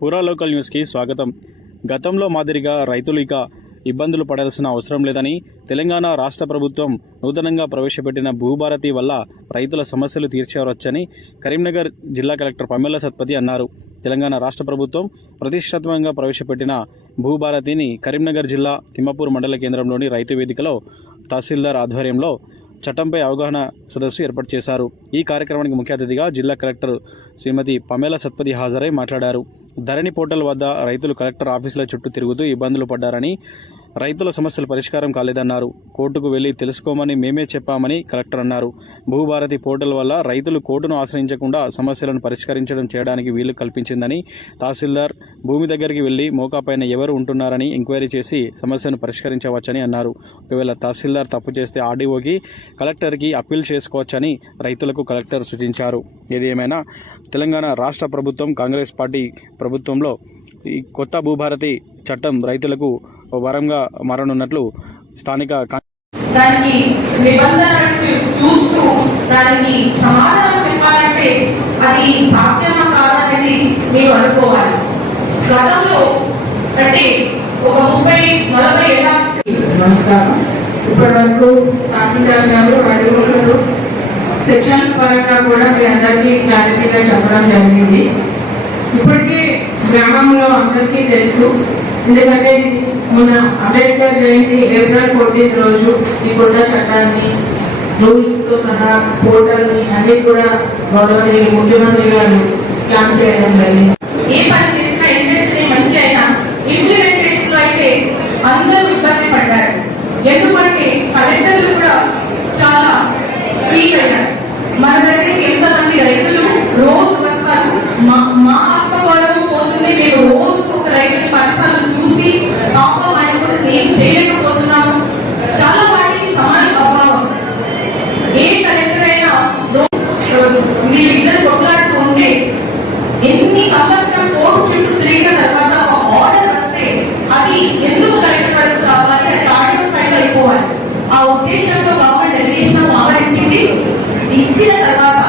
పూరా లోకల్ న్యూస్కి స్వాగతం. గతంలో మాదిరిగా రైతులు ఇక ఇబ్బందులు పడాల్సిన అవసరం లేదని తెలంగాణ రాష్ట్ర ప్రభుత్వం నూతనంగా ప్రవేశపెట్టిన భూభారతి వల్ల రైతుల సమస్యలు తీర్చవచ్చని కరీంనగర్ జిల్లా కలెక్టర్ పమ్మెల్ల సత్పతి అన్నారు. తెలంగాణ రాష్ట్ర ప్రభుత్వం ప్రతిష్టాత్మకంగా ప్రవేశపెట్టిన భూభారతిని కరీంనగర్ జిల్లా తిమ్మపూర్ మండల కేంద్రంలోని రైతు వేదికలో తహసీల్దార్ ఆధ్వర్యంలో చట్టంపై అవగాహన సదస్సు ఏర్పాటు చేశారు. ఈ కార్యక్రమానికి ముఖ్య అతిథిగా జిల్లా కలెక్టర్ శ్రీమతి పమేల సత్పతి హాజరై మాట్లాడారు. ధరణి పోర్టల్ వద్ద రైతులు కలెక్టర్ ఆఫీసుల చుట్టూ తిరుగుతూ ఇబ్బందులు పడ్డారని రైతుల సమస్యలు పరిష్కారం కాలేదన్నారు. కోర్టుకు వెళ్ళి తెలుసుకోమని మేమే చెప్పామని కలెక్టర్ అన్నారు. భూభారతి పోర్టల్ వల్ల రైతులు కోర్టును ఆశ్రయించకుండా సమస్యలను పరిష్కరించడం చేయడానికి వీలు కల్పించిందని తహసీల్దార్ భూమి దగ్గరికి వెళ్ళి మోకాపైన ఎవరు ఉంటున్నారని ఎంక్వైరీ చేసి సమస్యను పరిష్కరించవచ్చని అన్నారు. ఒకవేళ తహసీల్దార్ తప్పు చేస్తే ఆర్డీఓకి కలెక్టర్కి అప్పీల్ చేసుకోవచ్చని రైతులకు కలెక్టర్ సూచించారు. ఏది ఏమైనా తెలంగాణ రాష్ట్ర ప్రభుత్వం కాంగ్రెస్ పార్టీ ప్రభుత్వంలో ఈ కొత్త భూభారతి చట్టం రైతులకు వరంగా మారనున్నట్లు స్థానిక కా- దానికి నిబంధనలు చూ- చూస్తూ దానికి సమాధానం చెప్పాలంటే అది సాధ్యమా కాదనేది మీరు అనుకోవాలి. గతంలో అంటే ఒక ముప్పై నలభై ఏళ్ళ నమస్కారం. ఇప్పటి వరకు తహసీల్దార్ గారు అడుగులు సెక్షన్ పరంగా కూడా మీ అందరికీ క్లారిటీగా చెప్పడం జరిగింది. ఇప్పటికే గ్రామంలో అందరికీ తెలుసు ఎందుకంటే మన అంబేద్కర్ జయంతి ఏప్రిల్ ఫోర్టీన్త్ రోజు ఈ కొత్త చట్టాన్ని రూల్స్తో సహా పోర్టల్ని అన్ని కూడా గౌరవనీయ ముఖ్యమంత్రి గారు క్లామ్ చేయడం జరిగింది. లేక తర్వాత ఒక ఆర్డర్ వస్తే అది ఎందుకు కలెక్టర్ వరకు కావాలి? అది ఆర్డర్ స్థాయిలో అయిపోవాలి. ఆ ఉద్దేశంతో గవర్నమెంట్ డెలిగేషన్ ఇచ్చిన తర్వాత